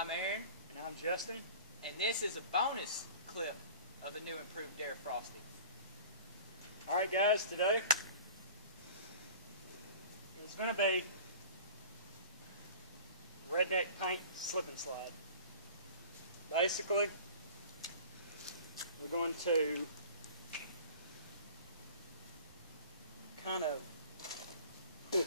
I'm Aaron. And I'm Justin. And this is a bonus clip of the new improved Dare Frosty. Alright guys, today it's going to be redneck paint slip and slide. Basically, we're going to kind of get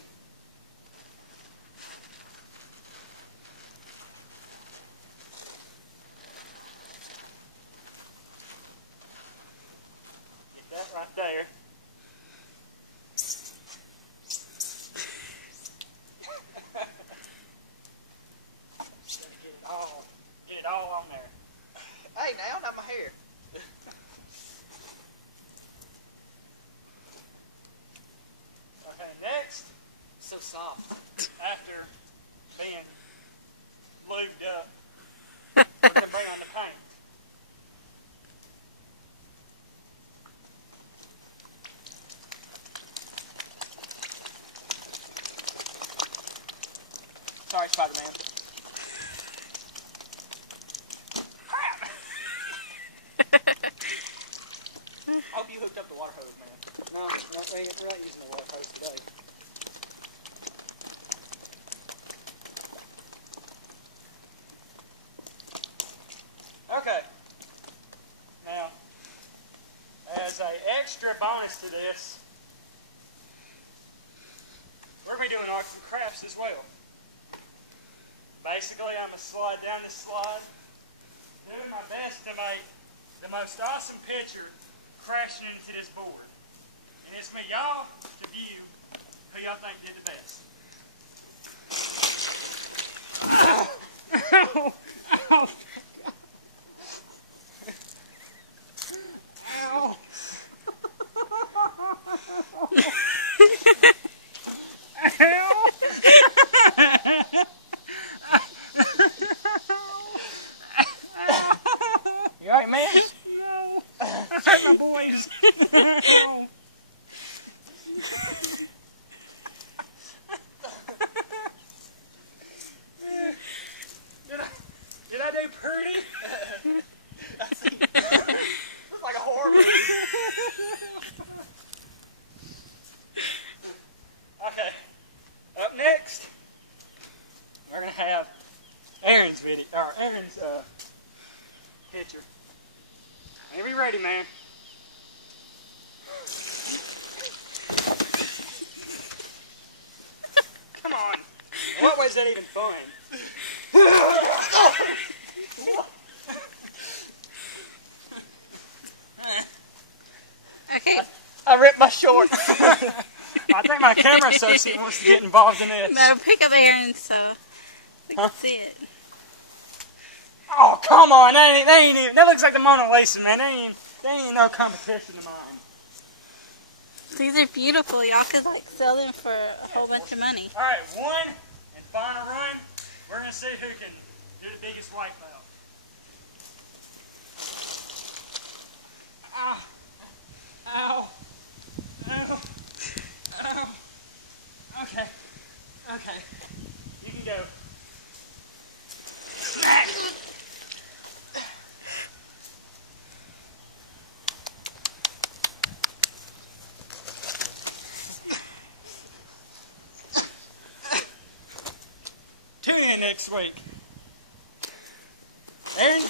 that right there. Get it all on there. Hey, now, not my hair. Okay, next, So soft. after being lubed up, we're going to bring on the paint. Sorry, Spider-Man. I hope you hooked up the water hose, man. No, we're not using the water hose today. Okay. Now, as an extra bonus to this, we're going to be doing arts and crafts as well. Basically, I'm going to slide down this slide, doing my best to make the most awesome picture crashing into this board. And it's me, y'all, to view who y'all think did the best. Ow! Ow! Ow! You alright, man? No! I hurt my boys! No. Did I do pretty? Looks like a horror movie. Okay. Up next, we're gonna have Aaron's video, or Aaron's picture. Are you ready, man? Come on. What way is that even fun? Okay. I ripped my shorts. I think my camera associate wants to get involved in this. No, pick up Aaron so we can see it. Oh, come on. That ain't even, that looks like the Mona Lisa, man. That ain't no competition of mine. These are beautiful. Y'all could like sell them for a whole bunch of money. Alright, one and final run. We're going to see who can do the biggest wipeout. Ow. Ow. Ow. Ow. Okay. Okay. You can go. Smack. Tune in next week. Aaron?